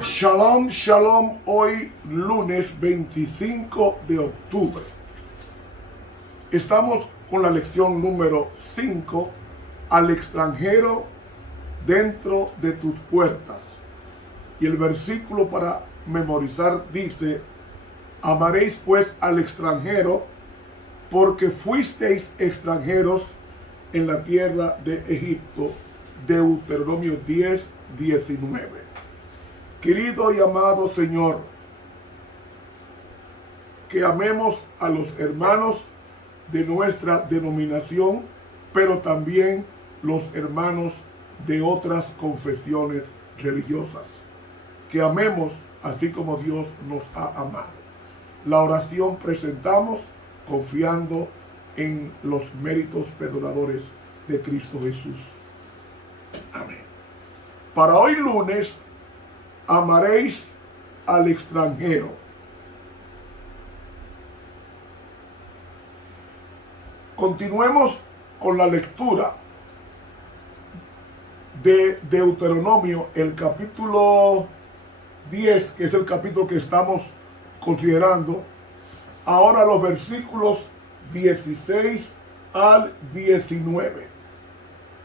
Shalom, shalom, hoy lunes 25 de octubre. Estamos con la lección número 5, al extranjero dentro de tus puertas. Y el versículo para memorizar dice: amaréis pues al extranjero, porque fuisteis extranjeros en la tierra de Egipto. Deuteronomio 10, 19. Querido y amado Señor, que amemos a los hermanos de nuestra denominación, pero también los hermanos de otras confesiones religiosas. Que amemos así como Dios nos ha amado. La oración presentamos confiando en los méritos perdonadores de Cristo Jesús. Amén. Para hoy lunes, amaréis al extranjero. Continuemos con la lectura de Deuteronomio, el capítulo 10, que es el capítulo que estamos considerando. Ahora los versículos 16 al 19.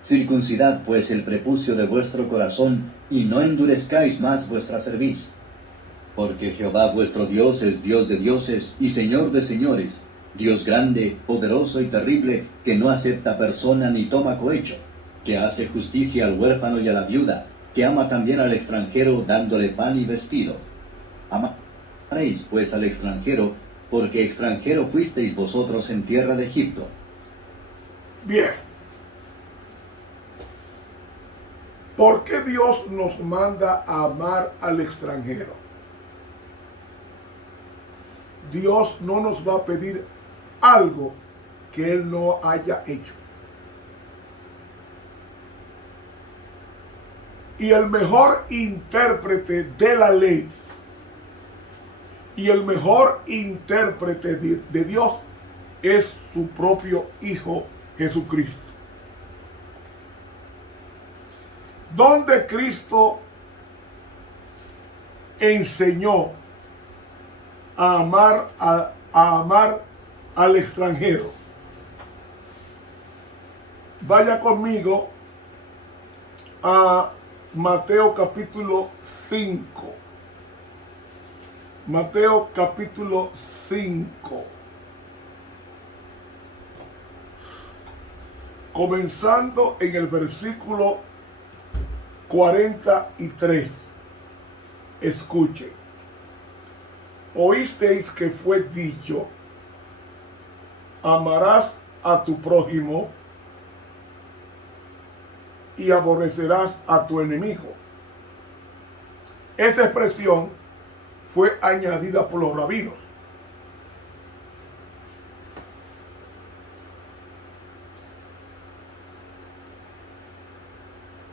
Circuncidad pues el prepucio de vuestro corazón, y no endurezcáis más vuestra cerviz. Porque Jehová vuestro Dios es Dios de dioses y Señor de señores, Dios grande, poderoso y terrible, que no acepta persona ni toma cohecho, que hace justicia al huérfano y a la viuda, que ama también al extranjero, dándole pan y vestido. Amaréis pues al extranjero, porque extranjero fuisteis vosotros en tierra de Egipto. Bien. ¿Por qué Dios nos manda a amar al extranjero? Dios no nos va a pedir algo que Él no haya hecho. Y el mejor intérprete de la ley y el mejor intérprete de Dios es su propio Hijo Jesucristo. Donde Cristo enseñó a amar al extranjero. Vaya conmigo a Mateo capítulo 5. Mateo capítulo 5. Comenzando en el versículo 43. Escuchen. Oísteis que fue dicho: amarás a tu prójimo y aborrecerás a tu enemigo. Esa expresión fue añadida por los rabinos.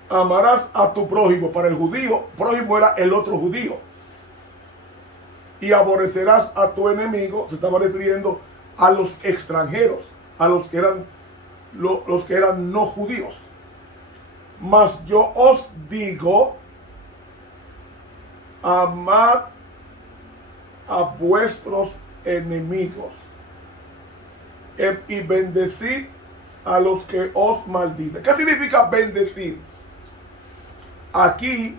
Amarás a tu prójimo. Para el judío, prójimo era el otro judío. Y aborrecerás a tu enemigo. Se estaba refiriendo a los extranjeros, a los que eran no judíos. Mas yo os digo: amad a vuestros enemigos y bendecid a los que os maldicen. ¿Qué significa bendecir? Aquí,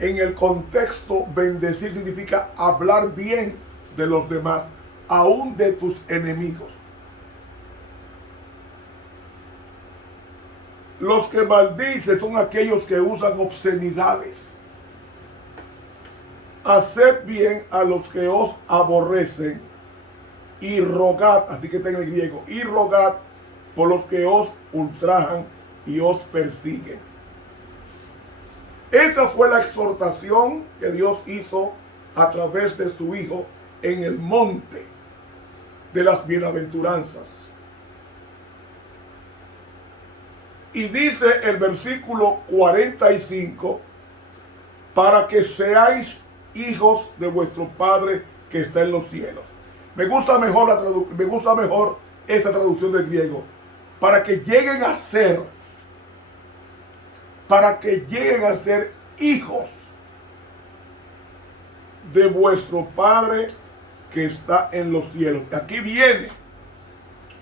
en el contexto, bendecir significa hablar bien de los demás, aún de tus enemigos. Los que maldicen son aquellos que usan obscenidades. Haced bien a los que os aborrecen y rogad, así que está en el griego, y rogad por los que os ultrajan y os persiguen. Esa fue la exhortación que Dios hizo a través de su Hijo en el monte de las bienaventuranzas. Y dice el versículo 45, para que seáis hijos de vuestro Padre que está en los cielos. Me gusta mejor esta traducción del griego. Para que lleguen a ser hijos de vuestro Padre que está en los cielos. Aquí viene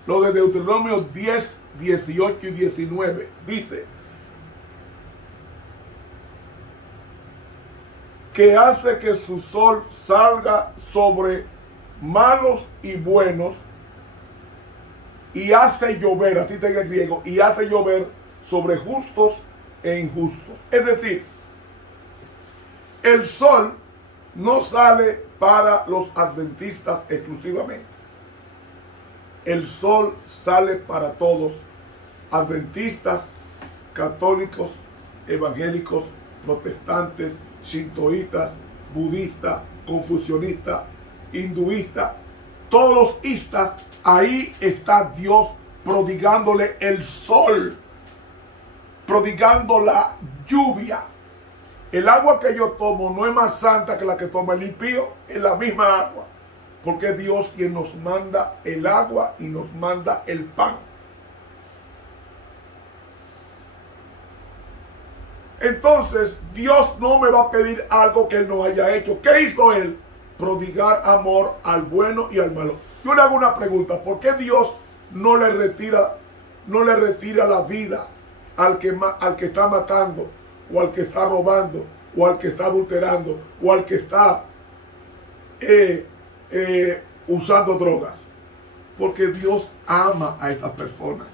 lo de Deuteronomio 10, 18 y 19. Dice que hace que su sol salga sobre malos y buenos, y hace llover, así está en el griego, y hace llover sobre justos e injustos. Es decir, el sol no sale para los adventistas exclusivamente. El sol sale para todos, adventistas, católicos, evangélicos, protestantes, shintoístas, budistas, confucionistas, hinduistas, todos los istas. Ahí está Dios prodigándole el sol, prodigando la lluvia. El agua que yo tomo no es más santa que la que toma el impío, es la misma agua, porque es Dios quien nos manda el agua y nos manda el pan. Entonces, Dios no me va a pedir algo que Él no haya hecho. ¿Qué hizo Él? Prodigar amor al bueno y al malo. Yo le hago una pregunta: ¿por qué Dios no le retira la vida al que está matando, o al que está robando, o al que está adulterando, o al que está usando drogas? Porque Dios ama a esas personas.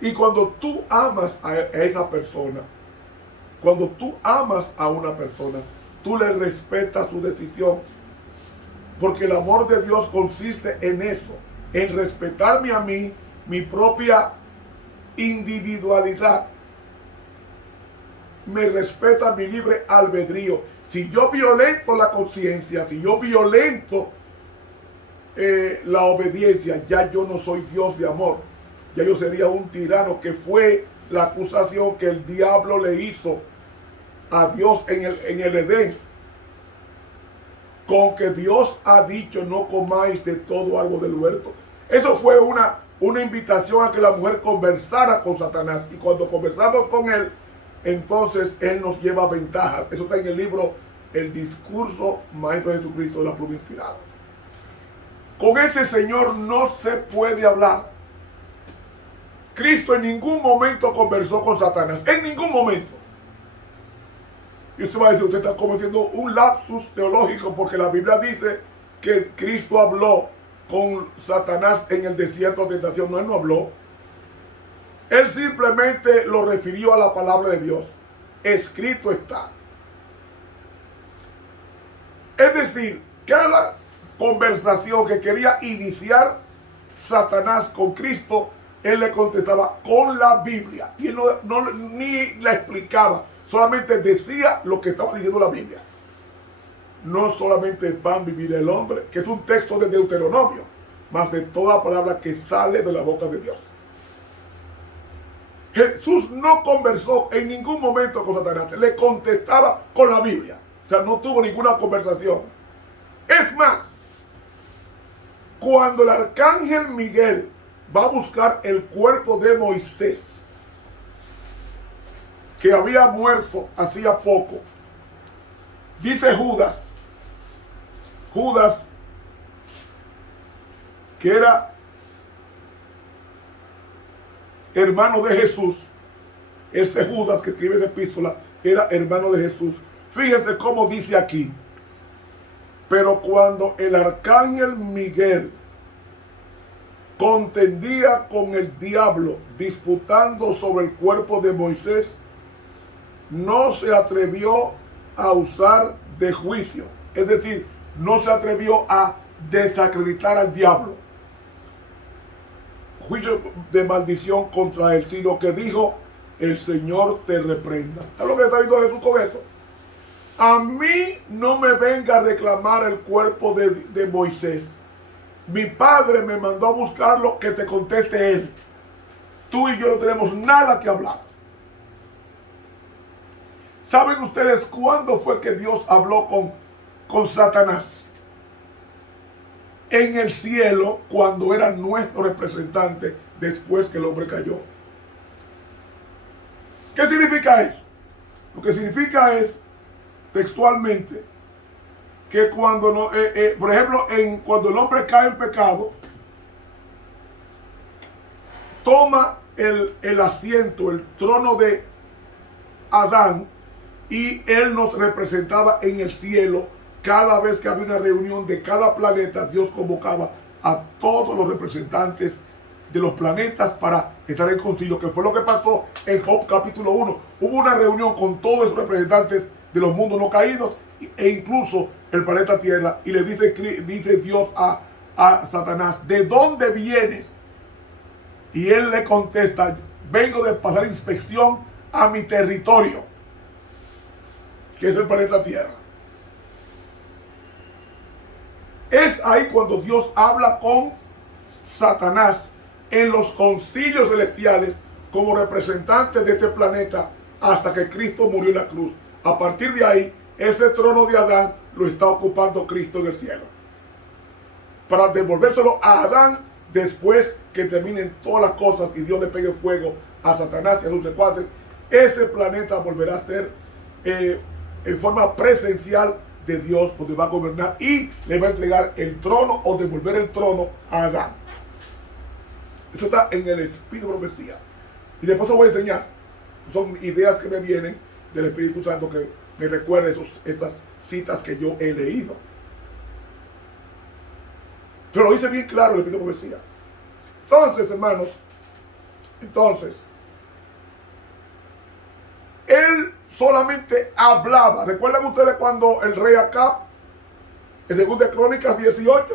Y cuando tú amas a esa persona, cuando tú amas a una persona, tú le respetas su decisión. Porque el amor de Dios consiste en eso, en respetarme a mí, mi propia individualidad. Me respeta mi libre albedrío. Si yo violento la conciencia, si yo violento la obediencia, ya yo no soy Dios de amor. Ya yo sería un tirano, que fue la acusación que el diablo le hizo a Dios en el Edén. Con que Dios ha dicho: no comáis de todo árbol del huerto. Eso fue una invitación a que la mujer conversara con Satanás. Y cuando conversamos con él, entonces él nos lleva ventaja. Eso está en el libro El Discurso Maestro de Jesucristo de la Pluma Inspirada. Con ese señor no se puede hablar. Cristo en ningún momento conversó con Satanás. En ningún momento. Y usted va a decir: usted está cometiendo un lapsus teológico, porque la Biblia dice que Cristo habló con Satanás en el desierto de tentación. No, él no habló. Él simplemente lo refirió a la palabra de Dios. Escrito está. Es decir, cada conversación que quería iniciar Satanás con Cristo, él le contestaba con la Biblia. Y él ni la explicaba. Solamente decía lo que estaba diciendo la Biblia. No solamente el pan vivirá el hombre, que es un texto de Deuteronomio, mas de toda palabra que sale de la boca de Dios. Jesús no conversó en ningún momento con Satanás. Le contestaba con la Biblia. O sea, no tuvo ninguna conversación. Es más, cuando el arcángel Miguel va a buscar el cuerpo de Moisés, que había muerto hacía poco, dice Judas, que era hermano de Jesús. Ese Judas que escribe esa epístola era hermano de Jesús. Fíjese cómo dice aquí: pero cuando el arcángel Miguel contendía con el diablo, disputando sobre el cuerpo de Moisés, no se atrevió a usar de juicio. Es decir, no se atrevió a desacreditar al diablo, juicio de maldición contra él, sino que dijo: el Señor te reprenda. ¿Sabes lo que está diciendo Jesús con eso? A mí no me venga a reclamar el cuerpo de Moisés. Mi padre me mandó a buscarlo, que te conteste él. Tú y yo no tenemos nada que hablar. ¿Saben ustedes cuándo fue que Dios habló con Satanás? en el cielo cuando era nuestro representante después que el hombre cayó. ¿Qué significa eso? Lo que significa es, textualmente, que cuando, por ejemplo, cuando el hombre cae en pecado, toma el asiento, el trono de Adán, y él nos representaba en el cielo. Cada vez que había una reunión de cada planeta, Dios convocaba a todos los representantes de los planetas para estar en concilio, que fue lo que pasó en Job capítulo 1. Hubo una reunión con todos los representantes de los mundos no caídos e incluso el planeta Tierra, y le dice Dios a Satanás: ¿de dónde vienes? Y él le contesta: vengo de pasar inspección a mi territorio, que es el planeta Tierra. Es ahí cuando Dios habla con Satanás en los concilios celestiales como representante de este planeta hasta que Cristo murió en la cruz. A partir de ahí, ese trono de Adán lo está ocupando Cristo en el cielo, para devolvérselo a Adán después que terminen todas las cosas y Dios le pegue fuego a Satanás y a sus secuaces. Ese planeta volverá a ser en forma presencial de Dios, donde va a gobernar y le va a entregar el trono o devolver el trono a Adán. Eso está en el Espíritu de Profecía. Y después os voy a enseñar. Son ideas que me vienen del Espíritu Santo que me recuerda esas citas que yo he leído. Pero lo dice bien claro el Espíritu de Profecía. Entonces, hermanos, él solamente hablaba. ¿Recuerdan ustedes cuando el rey Acab, en 2 Crónicas 18,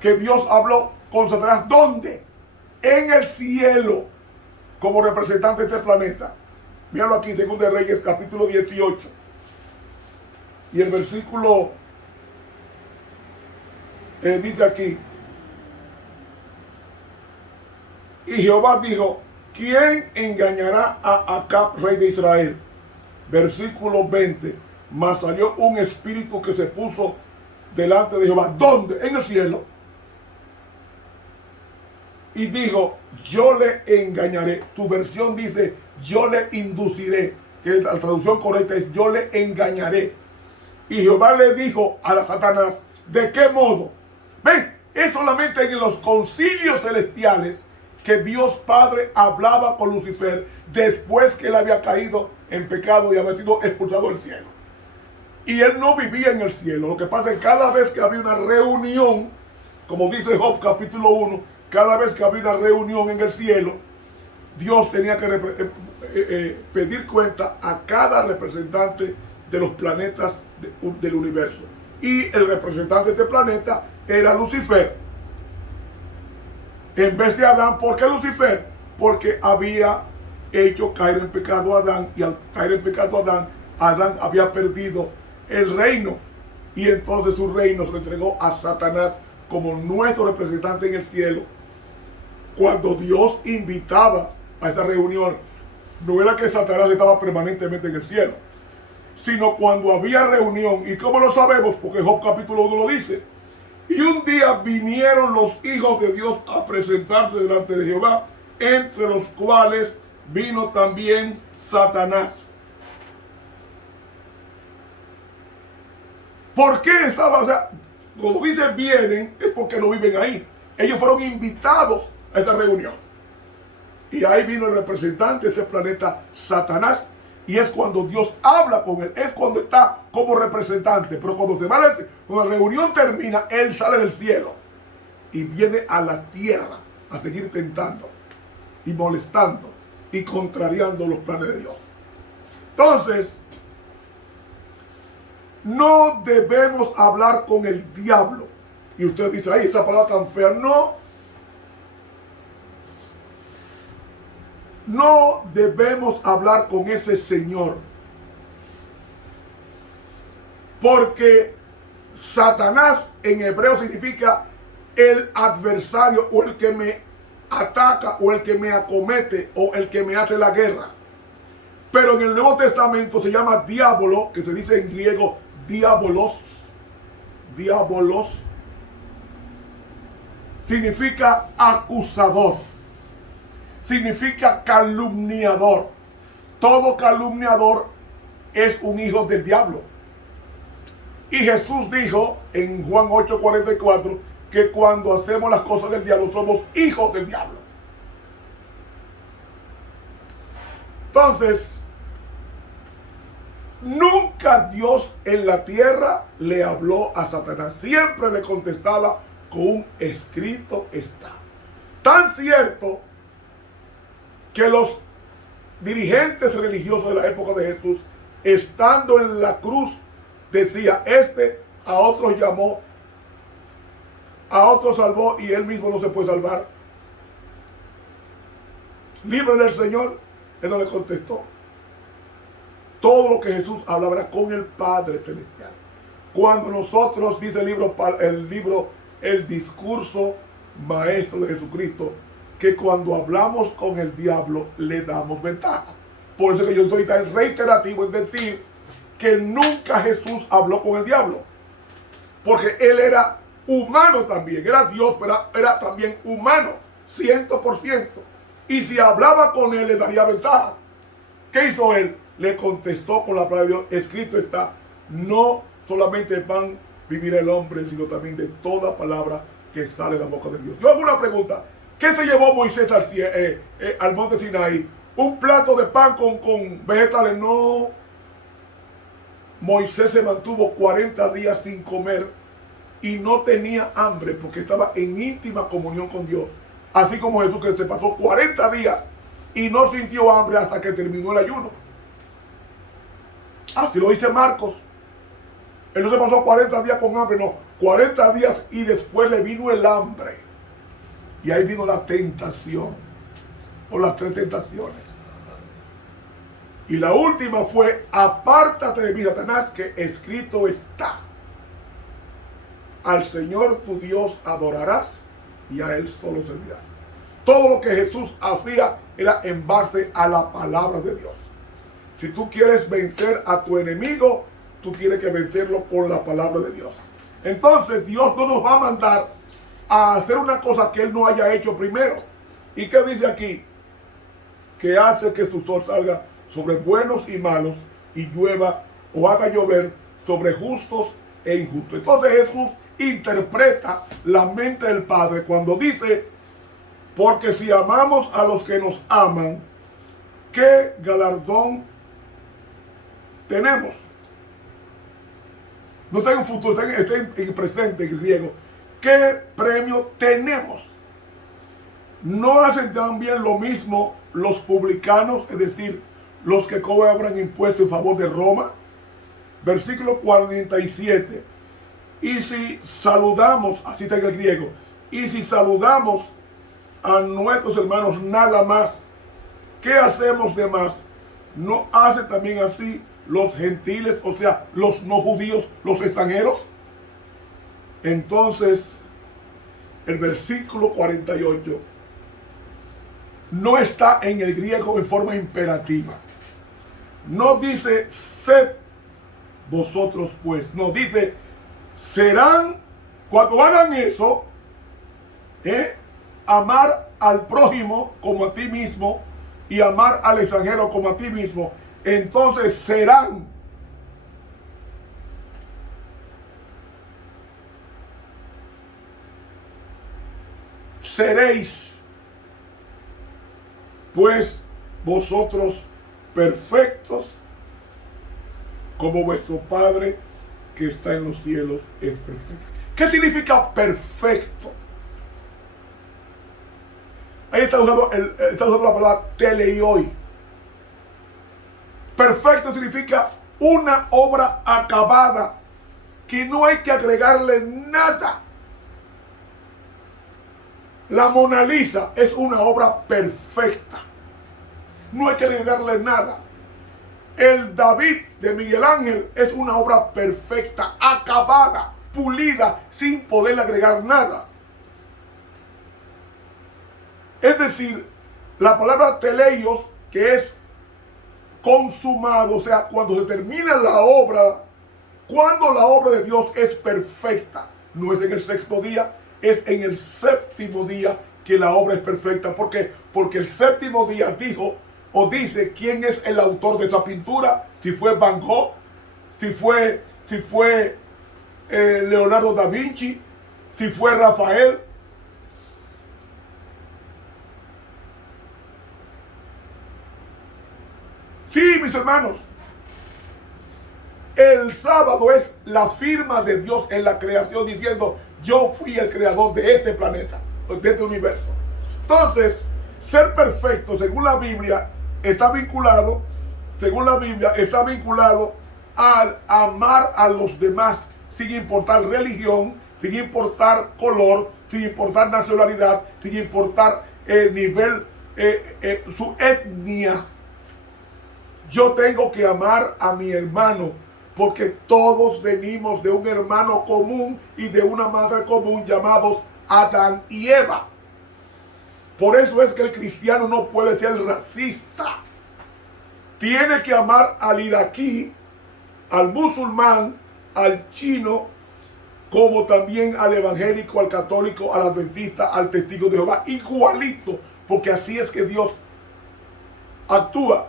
que Dios habló con Satanás? ¿Dónde? En el cielo, como representante de este planeta. Míralo aquí, 2 Reyes, capítulo 18. Y el versículo dice aquí: y Jehová dijo: ¿quién engañará a Acab, rey de Israel? Versículo 20. Mas salió un espíritu que se puso delante de Jehová. ¿Dónde? En el cielo. Y dijo: yo le engañaré. Tu versión dice: yo le induciré, que la traducción correcta es: yo le engañaré. Y Jehová le dijo a Satanás: ¿de qué modo? Ven, es solamente en los concilios celestiales que Dios Padre hablaba con Lucifer después que él había caído en pecado y había sido expulsado del cielo. Y él no vivía en el cielo. Lo que pasa es que cada vez que había una reunión, como dice Job capítulo 1, cada vez que había una reunión en el cielo, Dios tenía que pedir cuenta a cada representante de los planetas del universo. Y el representante de este planeta era Lucifer, en vez de Adán. ¿Por qué Lucifer? Porque había hecho caer en pecado a Adán, y al caer en pecado a Adán, Adán había perdido el reino, y entonces su reino se lo entregó a Satanás como nuestro representante en el cielo. Cuando Dios invitaba a esa reunión, no era que Satanás estaba permanentemente en el cielo, sino cuando había reunión. ¿Y cómo lo sabemos? Porque Job capítulo 1 lo dice: y un día vinieron los hijos de Dios a presentarse delante de Jehová, entre los cuales vino también Satanás. ¿Por qué estaba? O sea, cuando dice vienen, es porque no viven ahí. Ellos fueron invitados a esa reunión. Y ahí vino el representante de ese planeta, Satanás. Y es cuando Dios habla con él, es cuando está como representante. Pero cuando cuando la reunión termina, él sale del cielo y viene a la tierra a seguir tentando y molestando y contrariando los planes de Dios. Entonces, no debemos hablar con el diablo. Y usted dice: ay, esa palabra tan fea. No debemos hablar con ese señor, porque Satanás en hebreo significa el adversario, o el que me ataca, o el que me acomete, o el que me hace la guerra. Pero en el Nuevo Testamento se llama diablo, que se dice en griego diabolos, significa acusador, significa calumniador. Todo calumniador es un hijo del diablo. Y Jesús dijo en Juan 8:44 que cuando hacemos las cosas del diablo somos hijos del diablo. Entonces, nunca Dios en la tierra le habló a Satanás. Siempre le contestaba con un escrito está. Tan cierto que los dirigentes religiosos de la época de Jesús, estando en la cruz, decía, a otros llamó, a otros salvó y él mismo no se puede salvar. Líbrele el Señor. Él no le contestó. Todo lo que Jesús hablaba era con el Padre Celestial. Cuando nosotros, dice el discurso maestro de Jesucristo, que cuando hablamos con el diablo le damos ventaja. Por eso que yo soy tan reiterativo en decir que nunca Jesús habló con el diablo. Porque él era humano también. Era Dios, pero era también humano. 100%. Y si hablaba con él le daría ventaja. ¿Qué hizo él? Le contestó con la palabra de Dios. Escrito está, no solamente de pan vivirá el hombre, sino también de toda palabra que sale de la boca de Dios. Yo hago una pregunta. ¿Qué se llevó Moisés al monte Sinaí? ¿Un plato de pan con vegetales? No. Moisés se mantuvo 40 días sin comer y no tenía hambre porque estaba en íntima comunión con Dios. Así como Jesús, que se pasó 40 días y no sintió hambre hasta que terminó el ayuno. Así lo dice Marcos. Él no se pasó 40 días con hambre, no. 40 días y después le vino el hambre. Y ahí vino la tentación. O las 3 tentaciones. Y la última fue, apártate de mí, Satanás, que escrito está. Al Señor tu Dios adorarás y a Él solo servirás. Todo lo que Jesús hacía era en base a la palabra de Dios. Si tú quieres vencer a tu enemigo, tú tienes que vencerlo con la palabra de Dios. Entonces Dios no nos va a mandar a hacer una cosa que Él no haya hecho primero. ¿Y qué dice aquí? Que hace que su sol salga sobre buenos y malos y llueva o haga llover sobre justos e injustos. Entonces Jesús interpreta la mente del Padre cuando dice, porque si amamos a los que nos aman, ¿qué galardón tenemos? No está en futuro, está en presente en griego. ¿Qué premio tenemos? ¿No hacen también lo mismo los publicanos, es decir, los que cobran impuestos en favor de Roma? Versículo 47. Y si saludamos, así está en el griego, y si saludamos a nuestros hermanos nada más, ¿qué hacemos de más? ¿No hacen también así los gentiles, o sea, los no judíos, los extranjeros? Entonces, el versículo 48 no está en el griego en forma imperativa. No dice, sed vosotros pues. No, dice, serán, cuando hagan eso, amar al prójimo como a ti mismo y amar al extranjero como a ti mismo. Entonces serán. Seréis pues vosotros perfectos como vuestro Padre que está en los cielos es perfecto. ¿Qué significa perfecto? Ahí está usando la palabra teleioi. Perfecto significa una obra acabada, que no hay que agregarle nada. La Mona Lisa es una obra perfecta. No hay que agregarle nada. El David de Miguel Ángel es una obra perfecta, acabada, pulida, sin poderle agregar nada. Es decir, la palabra teleios, que es consumado, o sea, cuando se termina la obra, cuando la obra de Dios es perfecta, no es en el 6º día, es en el séptimo día que la obra es perfecta. ¿Por qué? Porque el séptimo día dijo o dice quién es el autor de esa pintura, si fue Van Gogh, si fue Leonardo da Vinci, si fue Rafael. Sí, mis hermanos, el sábado es la firma de Dios en la creación diciendo: yo fui el creador de este planeta, de este universo. Entonces, ser perfecto, según la Biblia, está vinculado, al amar a los demás, sin importar religión, sin importar color, sin importar nacionalidad, sin importar el nivel, su etnia. Yo tengo que amar a mi hermano, porque todos venimos de un hermano común y de una madre común llamados Adán y Eva. Por eso es que el cristiano no puede ser racista. Tiene que amar al iraquí, al musulmán, al chino, como también al evangélico, al católico, al adventista, al testigo de Jehová, igualito, porque así es que Dios actúa.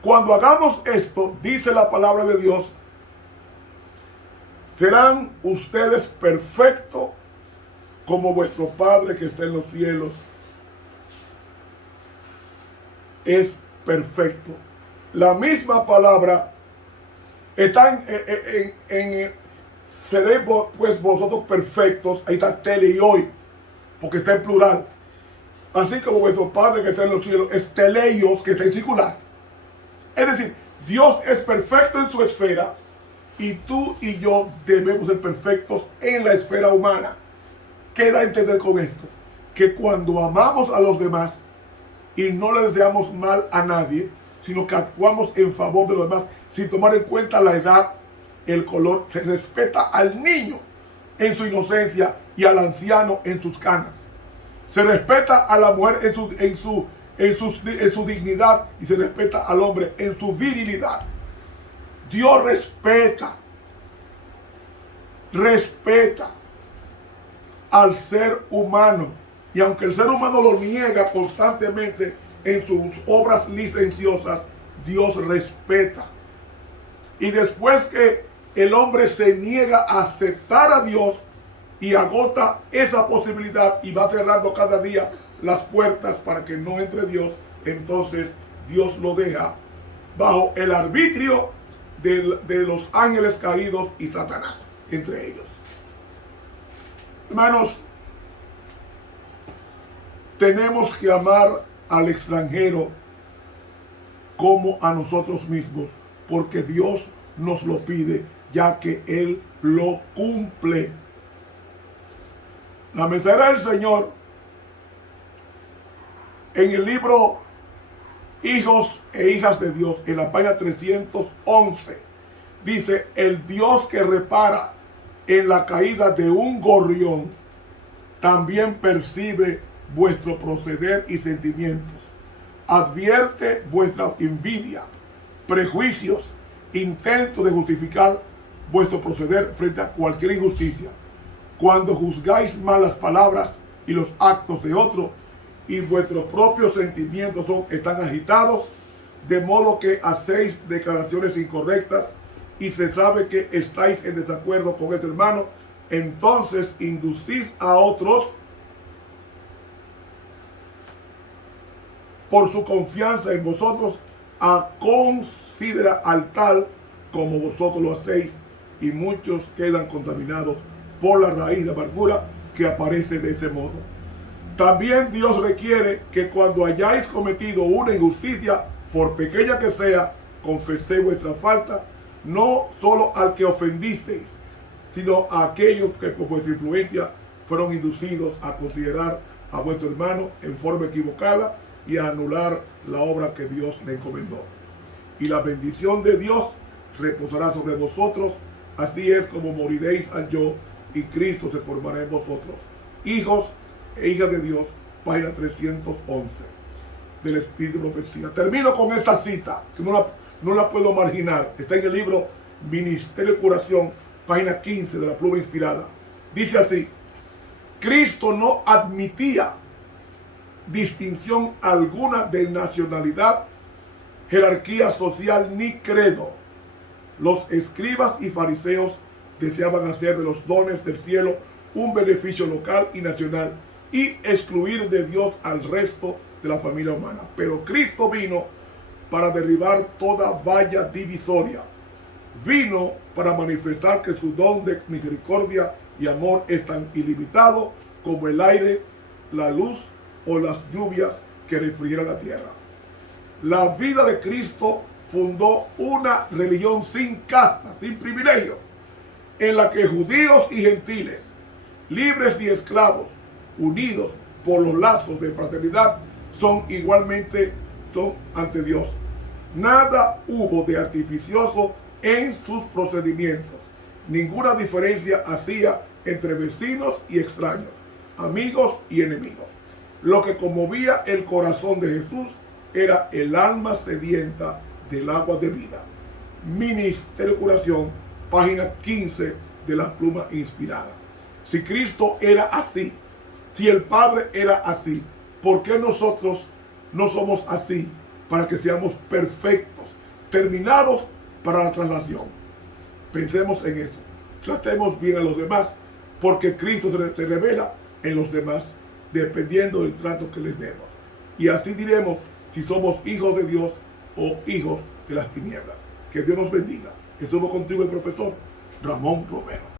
Cuando hagamos esto, dice la palabra de Dios, serán ustedes perfectos como vuestro Padre que está en los cielos es perfecto. La misma palabra está en seréis pues vosotros perfectos. Ahí está teleioi, porque está en plural. Así como vuestro Padre que está en los cielos es teleios, que está en singular. Es decir, Dios es perfecto en su esfera y tú y yo debemos ser perfectos en la esfera humana. ¿Qué da a entender con esto? Que cuando amamos a los demás y no le deseamos mal a nadie, sino que actuamos en favor de los demás, sin tomar en cuenta la edad, el color, se respeta al niño en su inocencia y al anciano en sus canas. Se respeta a la mujer en su dignidad y se respeta al hombre en su virilidad. Dios respeta al ser humano, y aunque el ser humano lo niega constantemente en sus obras licenciosas, Dios respeta. Y después que el hombre se niega a aceptar a Dios y agota esa posibilidad y va cerrando cada día las puertas para que no entre Dios, entonces Dios lo deja bajo el arbitrio de los ángeles caídos y Satanás, entre ellos. Hermanos, tenemos que amar al extranjero como a nosotros mismos, porque Dios nos lo pide, ya que Él lo cumple. La mensajera del Señor, en el libro Hijos e Hijas de Dios, en la página 311, dice: el Dios que repara en la caída de un gorrión, también percibe vuestro proceder y sentimientos. Advierte vuestra envidia, prejuicios, intentos de justificar vuestro proceder frente a cualquier injusticia. Cuando juzgáis mal las palabras y los actos de otro, y vuestros propios sentimientos están agitados, de modo que hacéis declaraciones incorrectas y se sabe que estáis en desacuerdo con este hermano, entonces inducís a otros por su confianza en vosotros a considerar al tal como vosotros lo hacéis, y muchos quedan contaminados por la raíz de amargura que aparece de ese modo. También Dios requiere que cuando hayáis cometido una injusticia, por pequeña que sea, confeséis vuestra falta, no solo al que ofendisteis, sino a aquellos que por vuestra influencia fueron inducidos a considerar a vuestro hermano en forma equivocada y a anular la obra que Dios le encomendó. Y la bendición de Dios reposará sobre vosotros, así es como moriréis al yo y Cristo se formará en vosotros. Hijos e hijas de Dios, página 311 del Espíritu de Profecía. Termino con esta cita, que no la puedo marginar. Está en el libro Ministerio de Curación, página 15 de la Pluma Inspirada. Dice así: Cristo no admitía distinción alguna de nacionalidad, jerarquía social ni credo. Los escribas y fariseos deseaban hacer de los dones del cielo un beneficio local y nacional y excluir de Dios al resto de la familia humana. Pero Cristo vino para derribar toda valla divisoria. Vino para manifestar que su don de misericordia y amor es tan ilimitado como el aire, la luz o las lluvias que refrigeran la tierra. La vida de Cristo fundó una religión sin castas, sin privilegios, en la que judíos y gentiles, libres y esclavos, unidos por los lazos de fraternidad, son ante Dios. Nada hubo de artificioso en sus procedimientos. Ninguna diferencia hacía entre vecinos y extraños, amigos y enemigos. Lo que conmovía el corazón de Jesús era el alma sedienta del agua de vida. Ministerio de Curación, página 15 de la Pluma Inspirada. Si Cristo era así, si el Padre era así, ¿por qué nosotros no somos así para que seamos perfectos, terminados para la traslación? Pensemos en eso. Tratemos bien a los demás, porque Cristo se revela en los demás, dependiendo del trato que les demos. Y así diremos si somos hijos de Dios o hijos de las tinieblas. Que Dios nos bendiga. Estuvo contigo el profesor Ramón Romero.